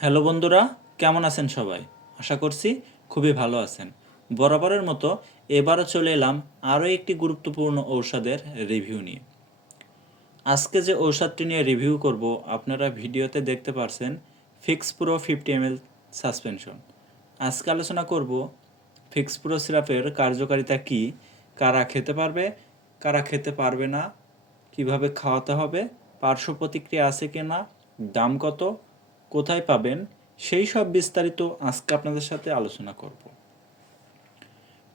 Hello বন্ধুরা, কেমন আছেন সবাই? আশা করছি খুবই ভালো আছেন। বরাবরের মতো এবারও চলে এলাম আরও একটি গুরুত্বপূর্ণ ঔষধের রিভিউ নিয়ে। আজকে যে ঔষধটি নিয়ে রিভিউ করব, আপনারা ভিডিওতে দেখতে পারছেন fix pro fifty M suspension. আজকে আলোচনা করব ফিক্স প্রো সিরাপের কার্যকারিতা কি, কারা খেতে পারবে, কারা খেতে পারবে না, কীভাবে খাওয়াতে হবে, পার্শ্ব প্রতিক্রিয়া আছে কি না দাম কত কোথায় পাবেন, সেই সব বিস্তারিত আজকে আপনাদের সাথে আলোচনা করব।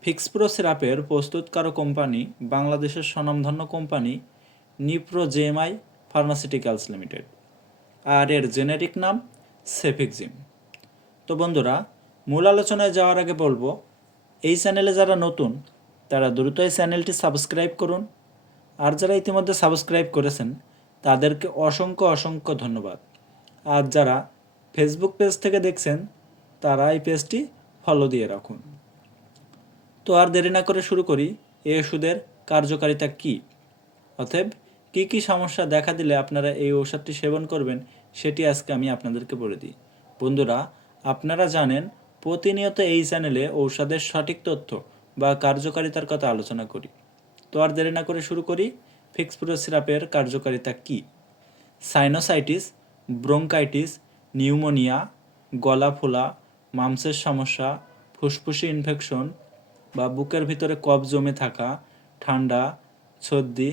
ফিক্স প্রো সিরাপের প্রস্তুতকারক কোম্পানি, বাংলাদেশের স্বনামধন্য company Nipro JMI pharmaceuticals limited আর এর জেনেরিক নাম সেফিকজিম তো বন্ধুরা, মূল আলোচনায় যাওয়ার আগে বলব, এই চ্যানেলে যারা নতুন, তারা দ্রুত এই চ্যানেলটি সাবস্ক্রাইব করুন। আর যারা ইতিমধ্যে সাবস্ক্রাইব করেছেন, তাদেরকে অসংখ্য অসংখ্য ধন্যবাদ। আর যারা ফেসবুক পেজ থেকে দেখছেন, তারা এই পেজটি ফলো দিয়ে রাখুন। তো আর দেরি না করে শুরু করি, এই ওষুধের কার্যকারিতা কী? অতএব কী কী সমস্যা দেখা দিলে আপনারা এই ঔষধটি সেবন করবেন, সেটি আজকে আমি আপনাদেরকে বলে দিই। বন্ধুরা, আপনারা জানেন, প্রতিনিয়ত এই চ্যানেলে ঔষধের সঠিক তথ্য বা কার্যকারিতার কথা আলোচনা করি। তো আর দেরি না করে শুরু করি ফিক্স প্রো সিরাপের কার্যকারিতা কী? সাইনোসাইটিস ব্রোঙ্কাইটিস, নিউমোনিয়া গলা ফোলা মাংসের সমস্যা, ফুসফুসে ইনফেকশন বা বুকের ভিতরে কফ জমে থাকা, ঠান্ডা, সর্দি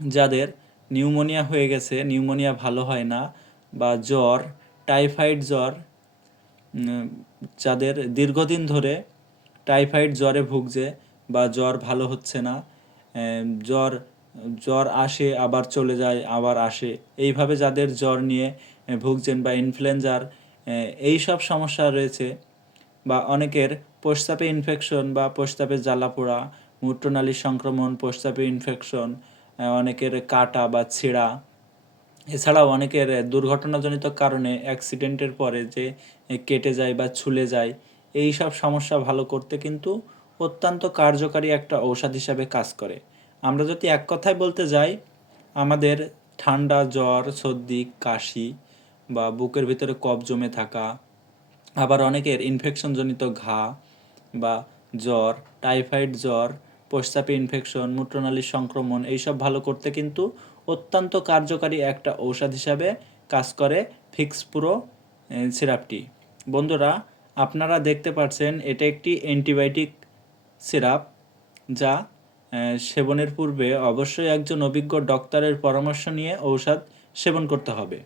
যাদের নিউমোনিয়া হয়ে গেছে, নিউমোনিয়া ভালো হয় না বা জ্বর, টাইফয়েড জ্বর যাদের দীর্ঘদিন ধরে টাইফয়েড জ্বরে ভুগছে বা জ্বর ভালো হচ্ছে না জ্বর জ্বর আসে, আবার চলে যায়, আবার আসে। এইভাবে যাদের জ্বর নিয়ে ভুগছেন বা ইনফ্লুয়েঞ্জার এই সব সমস্যা রয়েছে বা অনেকের প্রস্রাবে ইনফেকশন বা প্রস্রাবে জ্বালাপোড়া মূত্রনালীর সংক্রমণ প্রস্রাবে ইনফেকশন অনেকের কাটা বা ছেঁড়া। এছাড়াও অনেকের দুর্ঘটনাজনিত কারণে অ্যাক্সিডেন্টের পরে যে কেটে যায় বা ছুলে যায় এই সব সমস্যা ভালো করতে কিন্তু অত্যন্ত কার্যকারী একটা ঔষধ হিসাবে কাজ করে। আমরা যদি এক কথায় বলতে যাই, আমাদের ঠান্ডা, জ্বর, সর্দি, কাশি বা বুকের ভিতরে কফ জমে থাকা, আবার অনেকের ইনফেকশনজনিত ঘা বা জ্বর, টাইফয়েড জ্বর প্রস্রাবে ইনফেকশন মূত্রনালীর সংক্রমণ, এইসব ভালো করতে কিন্তু অত্যন্ত কার্যকারী একটা ঔষধ হিসাবে কাজ করে ফিক্স প্রো সিরাপটি। বন্ধুরা, আপনারা দেখতে পাচ্ছেন এটা একটি অ্যান্টিবায়োটিক সিরাপ যা সেবনের পূর্বে অবশ্যই একজন অভিজ্ঞ ডক্টরের পরামর্শ নিয়ে ঔষধ সেবন করতে হবে।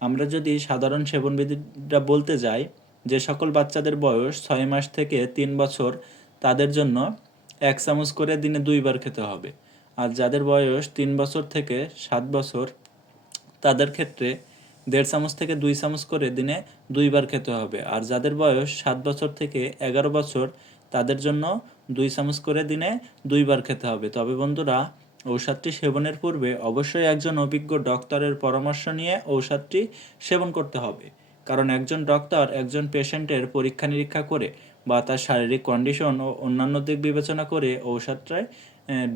আমরা যদি সাধারণ সেবনবিধিটা বলতে যাই, যে সকল বাচ্চাদের বয়স ছয় মাস থেকে তিন বছর, তাদের জন্য এক চামচ করে দিনে দুইবার খেতে হবে। আর যাদের বয়স তিন বছর থেকে সাত বছর, তাদের ক্ষেত্রে দেড় চামচ থেকে দুই চামচ করে দিনে দুইবার খেতে হবে। আর যাদের বয়স সাত বছর থেকে এগারো বছর তাদের জন্য দুই চামচ করে দিনে দুইবার খেতে হবে। তবে বন্ধুরা, ঔষধটি সেবনের পূর্বে অবশ্যই একজন অভিজ্ঞ ডক্টরের পরামর্শ নিয়ে ঔষধটি সেবন করতে হবে। কারণ একজন ডক্টর একজন পেশেন্টের পরীক্ষা নিরীক্ষা করে বা তার শারীরিক কন্ডিশন ও অন্যান্য দিক বিবেচনা করে ঔষধটায়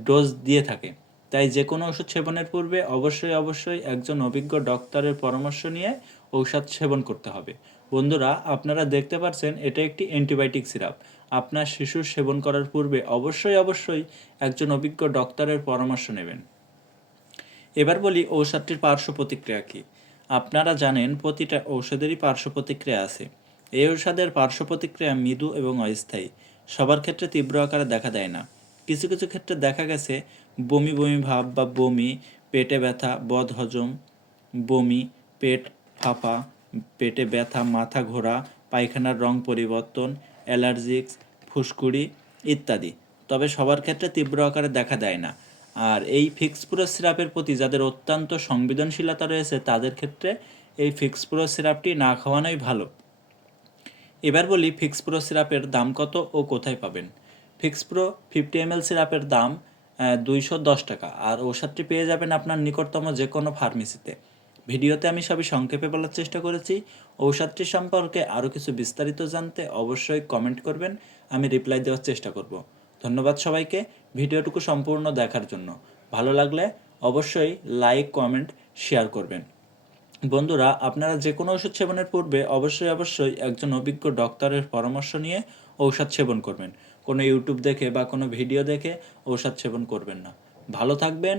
ডোজ দিয়ে থাকে। তাই যে কোনো ওষুধ সেবনের পূর্বে অবশ্যই অবশ্যই একজন অভিজ্ঞ ডক্টরের পরামর্শ নিয়ে ঔষধ সেবন করতে হবে। বন্ধুরা, আপনারা দেখতে পাচ্ছেন এটা একটি অ্যান্টিবায়োটিক সিরাপ। আপনার শিশুর সেবন করার পূর্বে অবশ্যই অবশ্যই একজন অভিজ্ঞ ডক্টরের পরামর্শ নেবেন। এবার বলি, ঔষধটির পার্শ্ব প্রতিক্রিয়া কী? আপনারা জানেন, প্রতিটা ঔষধেরই পার্শ্ব প্রতিক্রিয়া আছে। এই ঔষধের পার্শ্ব প্রতিক্রিয়া মৃদু এবং অস্থায়ী। সবার ক্ষেত্রে তীব্র আকারে দেখা দেয় না। কিছু কিছু ক্ষেত্রে দেখা গেছে, বমি বমি ভাব বা বমি, পেটে ব্যথা, বদহজম, বমি, পেট ফাঁপা পেটে ব্যথা, মাথা ঘোরা, পায়খানার রং পরিবর্তন, অ্যালার্জিক্স, ফুসকুড়ি ইত্যাদি। তবে সবার ক্ষেত্রে তীব্র আকারে দেখা দেয় না। আর এই ফিক্স প্রো সিরাপের প্রতি যাদের অত্যন্ত সংবেদনশীলতা রয়েছে, তাদের ক্ষেত্রে এই ফিক্স প্রো সিরাপটি না খাওয়ানোই ভালো। এবার বলি ফিক্স প্রো সিরাপের দাম কত ও কোথায় পাবেন? ফিক্স প্রো ফিফটি এম সিরাপের দাম দুইশো দশ টাকা। আর ঔষধটি পেয়ে যাবেন আপনার নিকটতম যে কোনো ফার্মেসিতে। ভিডিওতে আমি সবই সংক্ষেপে বলার চেষ্টা করেছি। ঔষধটি সম্পর্কে আরও কিছু বিস্তারিত জানতে অবশ্যই কমেন্ট করবেন, আমি রিপ্লাই দেওয়ার চেষ্টা করব। ধন্যবাদ সবাইকে, ভিডিওটুকু সম্পূর্ণ দেখার জন্য। ভালো লাগলে অবশ্যই লাইক, কমেন্ট, শেয়ার করবেন। বন্ধুরা, আপনারা যে কোনো ওষুধ সেবনের পূর্বে অবশ্যই অবশ্যই একজন অভিজ্ঞ ডক্টরের পরামর্শ নিয়ে ঔষধ সেবন করবেন। কোনো ইউটিউব দেখে বা কোনো ভিডিও দেখে ঔষধ সেবন করবেন না। ভালো থাকবেন